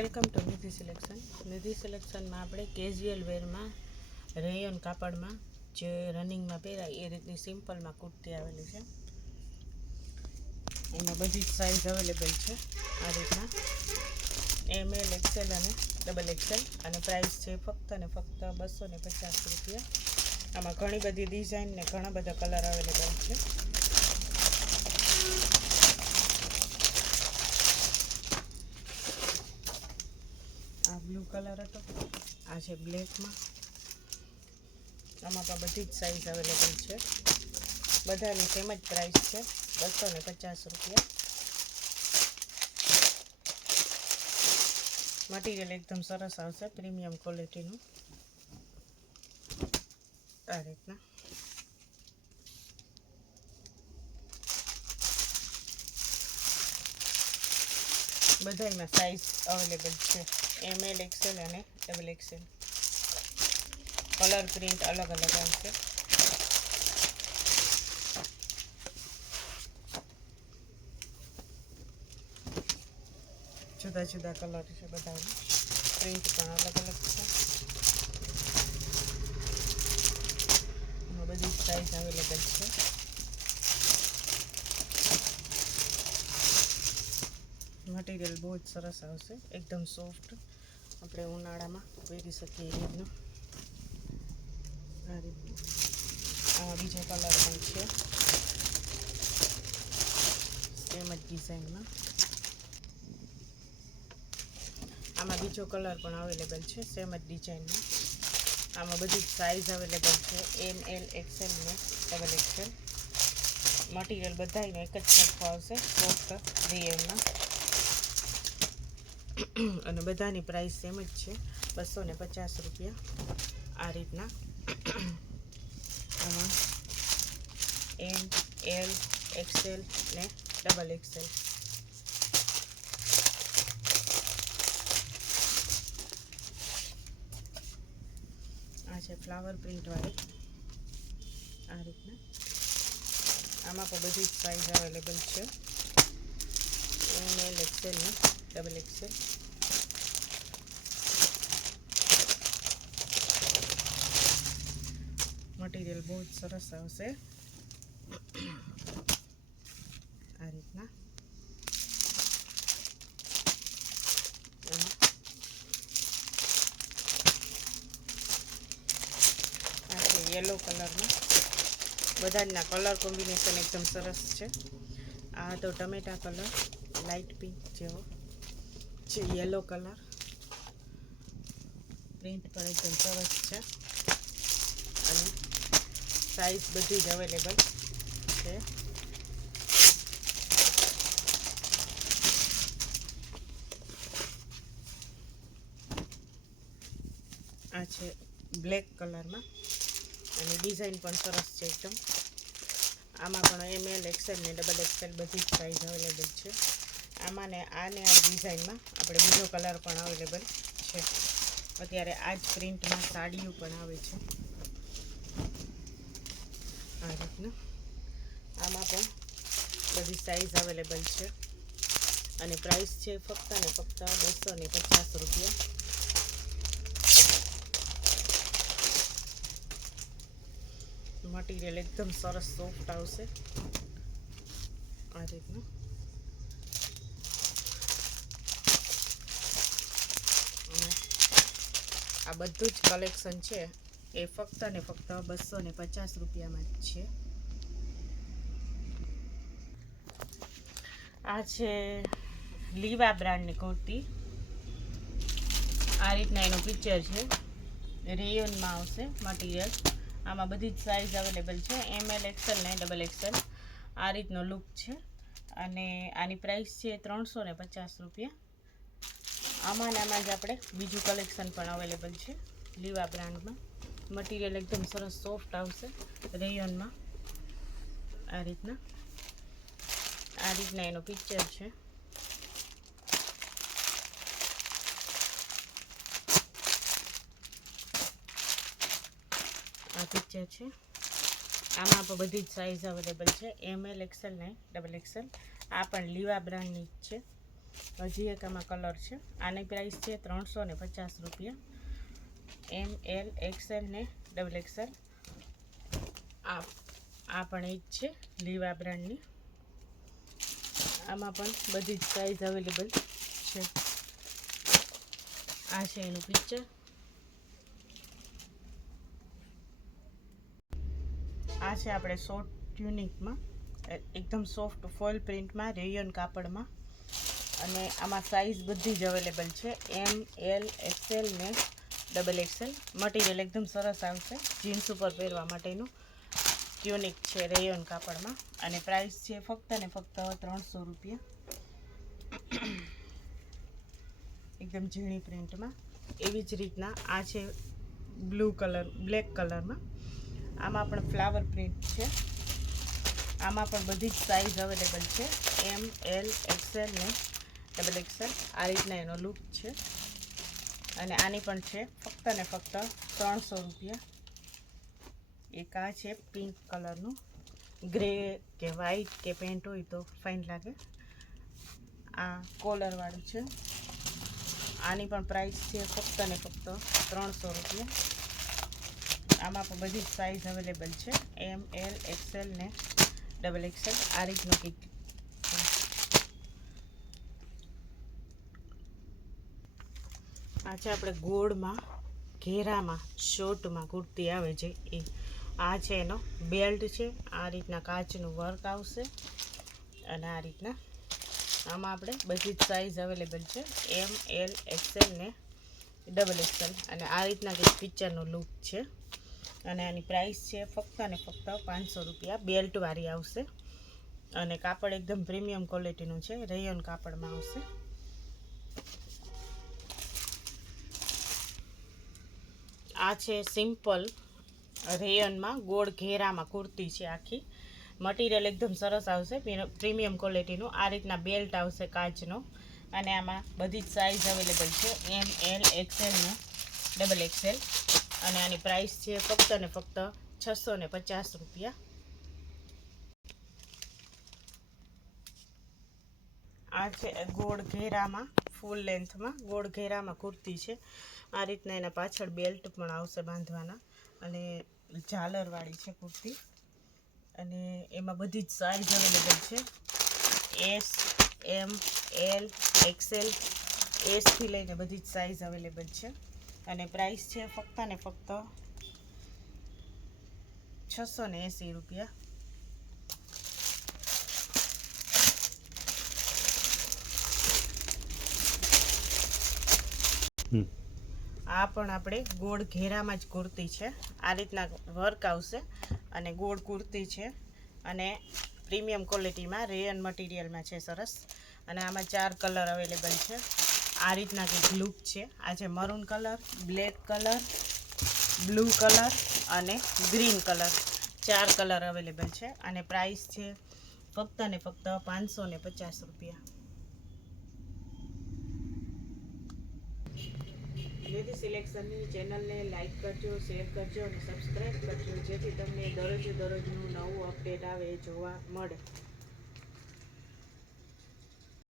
Welcome to Nidhi selection Nidhi સિલેક્શનમાં આપણે casual વેરમાં rayon કાપડમાં જે રનિંગમાં પહેરાય, એ રીતની સિમ્પલમાં કુર્તી આવેલી છે. એમાં બધી જ સાઇઝ અવેલેબલ છે આ રીતના. એમ એલ એક્સેલ અને ડબલ એક્સેલ અને પ્રાઇસ છે ફક્ત ને ફક્ત બસો ને પચાસ રૂપિયા. આમાં ઘણી બધી ડિઝાઇન ને ઘણા બધા કલર અવેલેબલ છે. બ્લુ કલર હતો. આ છે બ્લેકમાં. આમાં પણ બધી જ સાઇઝ અવેલેબલ છે. બધાની સેમ જ પ્રાઇસ છે. બસો ને પચાસ રૂપિયા. મટીરિયલ એકદમ સરસ આવશે પ્રીમિયમ ક્વોલિટીનું આ રીતના. બધામાં સાઇઝ અવેલેબલ છે. એમ એલ એક્સેલ અને ડબલ એક્સેલ. કલર પ્રિન્ટ અલગ અલગ આવશે જુદા જુદા કલર છે બધાના. પ્રિન્ટ પણ અલગ અલગ છે. બધી સાઇઝ અવેલેબલ છે. મટીરિયલ બહુ જ સરસ આવશે. એકદમ સોફ્ટ આપણે ઉનાળામાં પહેરી શકીએ એ રીતનું. આ રીતનું. આમાં બીજો કલર પણ છે. સેમ જ ડિઝાઇનમાં આમાં બીજો કલર પણ અવેલેબલ છે સેમ જ ડિઝાઇનમાં આમાં બધી જ સાઇઝ અવેલેબલ છે એમ એલ એક્સેલ ને ડબલ એક્સેલ મટીરિયલ બધાયનો એક જ સરખો આવશે સોફ્ટ રિયલમાં અને બધાની પ્રાઇસ સેમ જ છે. બસો ને પચાસ રૂપિયા આ રીતના. આમાં એમ એલ એક્સેલ ને ડબલ એક્સેલ આ છે ફ્લાવર પ્રિન્ટવાળી આ રીતના. આમાં પણ બધી જ સાઇઝ અવેલેબલ છે. એમ એલ એક્સેલ ને ડબલ એક્સેલ મટીરિયલ બહુ જ સરસ આવશે આ રીતના યલો કલરમાં બધાના કલર કોમ્બિનેશન એકદમ સરસ છે આ તો ટમેટા કલર લાઇટ પિંક જેવો છે યલો કલર પ્રિન્ટ પણ એકદમ સરસ છે. અને સાઈઝ બધી જ અવેલેબલ છે. આ છે બ્લેક કલરમાં અને ડિઝાઇન પણ સરસ છે એકદમ. આમાં પણ એમએલ એક્સેલ ને ડબલ એક્સેલ બધી જ સાઇઝ અવેલેબલ છે. આમાં ને આને આ ડિઝાઇનમાં આપણે બીજો કલર પણ અવેલેબલ છે. અત્યારે આ જ પ્રિન્ટમાં સાડીઓ પણ આવે છે. આ રીતના. આમાં પણ બધી સાઇઝ અવેલેબલ છે. અને પ્રાઇસ છે ફક્ત ને ફક્ત બસો ને પચાસ રૂપિયા. મટીરિયલ એકદમ સરસ સોફ્ટ આવશે. આ રીતનું અને આ બધું જ કલેક્શન છે. એ ફક્ત ને ફક્ત બસો ને પચાસ રૂપિયામાં જ છે. આ છે લીવા બ્રાન્ડની કુર્તી. આ રીતના એનું પિક્ચર છે. રેયોનમાં આવશે મટીરિયલ આમાં બધી જ સાઇઝ અવેલેબલ છે. એમ એલ એક્સેલ ને ડબલ એક્સેલ આ રીતનો લુક છે. અને આની પ્રાઇસ છે ત્રણસો ને પચાસ રૂપિયા. આમાં ને આમાં જ આપણે બીજું કલેક્શન પણ અવેલેબલ છે, લીવા બ્રાન્ડમાં. મટીરિયલ એકદમ સરસ સોફ્ટ આવશે રેયોનમાં આ રીતના. આ રીતના એનો પિક્ચર છે. આ પિક્ચર છે. આમાં પણ બધી જ સાઇઝ અવેલેબલ છે. એમ એલ એક્સેલ ને ડબલ એક્સેલ આ પણ લીવા બ્રાન્ડની જ છે. હજી એક આમાં કલર છે. આની પ્રાઇસ છે ત્રણસો ને પચાસ રૂપિયા. એમ એલ એક્સેલ ને ડબલ એક્સેલ આ આ પણ એ જ છે, લીવા બ્રાન્ડની આમાં પણ બધી જ સાઇઝ અવેલેબલ છે. આ છે એનું પિક્ચર આ છે આપણે શોર્ટ ટ્યુનિકમાં એકદમ સોફ્ટ ફોઇલ પ્રિન્ટમાં રેયન કાપડમાં. અને આમાં સાઇઝ બધી જ અવેલેબલ છે. એમ એલ એક્સેલ ને ડબલ એક્સેલ મટીરિયલ એકદમ સરસ આવશે. જીન્સ ઉપર પહેરવા માટેનું. ટ્યુનિક છે રેયોન કાપડમાં. અને પ્રાઇસ છે ફક્ત ને ફક્ત ત્રણસો રૂપિયા. એકદમ ઝીણી પ્રિન્ટમાં એવી જ રીતના આ છે બ્લુ કલર બ્લેક કલરમાં આમાં પણ ફ્લાવર પ્રિન્ટ છે. આમાં પણ બધી જ સાઇઝ અવેલેબલ છે. એમ એલ એક્સેલ ને ડબલ એક્સેલ આ રીતના એનો લુક છે. અને આની પણ છે, ફક્ત ને ફક્ત ત્રણસો રૂપિયા. એક આ છે પિંક કલરનું. ગ્રે કે વ્હાઈટ કે પેન્ટ હોય તો ફાઇન લાગે. આ કોલરવાળું છે. આની પણ પ્રાઇસ છે ફક્ત ને ફક્ત ત્રણસો રૂપિયા. આમાં પણ બધી સાઇઝ અવેલેબલ છે. એમ એલ એક્સેલ ને ડબલ એક્સેલ આ રીતનું કંઈક આ છે આપણે ગોળમાં, ઘેરામાં શોર્ટમાં કુર્તી આવે છે. એ, આ છે એનો બેલ્ટ છે. આ રીતના કાચનું વર્ક આવશે અને આ રીતના આમાં આપણે બધી જ સાઇઝ અવેલેબલ છે. એમ એલ એક્સેલ ને ડબલ એક્સેલ અને આ રીતના કંઈક પિક્ચરનો લુક છે. અને આની પ્રાઇસ છે ફક્ત ને ફક્ત પાંચસો રૂપિયા. બેલ્ટવાળી આવશે. અને કાપડ એકદમ પ્રીમિયમ ક્વોલિટીનું છે. રેયન કાપડમાં આવશે. આ છે સિમ્પલ રેયનમાં ગોળ ઘેરામાં કુર્તી છે આખી. મટીરિયલ એકદમ સરસ આવશે. પ્રીમિયમ ક્વોલિટીનું. આ રીતના બેલ્ટ આવશે કાચનો. અને આમાં બધી જ સાઇઝ અવેલેબલ છે. M L XL double XL અને આની પ્રાઇસ છે ફક્ત ને ફક્ત છસો ને પચાસ રૂપિયા. આ છે ગોળ ઘેરામાં. ફૂલ લેન્થમાં ગોળ ઘેરામાં કુર્તી છે. આ રીતના એના પાછળ બેલ્ટ પણ આવશે બાંધવાના. અને ઝાલરવાળી છે કુર્તી. અને એમાં બધી જ સાઇઝ અવેલેબલ છે. એસ એમ એલ એક્સેલ એસથી લઈને બધી જ સાઇઝ અવેલેબલ છે. અને પ્રાઇસ છે ફક્ત ને ફક્ત છસો ને એંસી રૂપિયા. આ પણ આપણે ગોળ ઘેરામાં જ કુર્તી છે. આ રીતના વર્ક આવશે અને ગોળ કુર્તી છે અને પ્રીમિયમ ક્વોલિટીમાં રેયન મટીરિયલમાં છે સરસ. અને આમાં ચાર કલર અવેલેબલ છે. આ રીતના કંઈક લુક છે. આ છે maroon colour, black colour, blue colour અને ગ્રીન કલર. ચાર કલર અવેલેબલ છે. અને પ્રાઇસ છે ફક્ત ને ફક્ત પાંચસો ને પચાસ રૂપિયા. નિધિ સિલેક્શનની ચેનલને લાઇક કરજો, શેર કરજો અને સબસ્ક્રાઈબ કરજો, જેથી તમને દરરોજ દરરોજનું નવું અપડેટ આવે, જોવા મળે.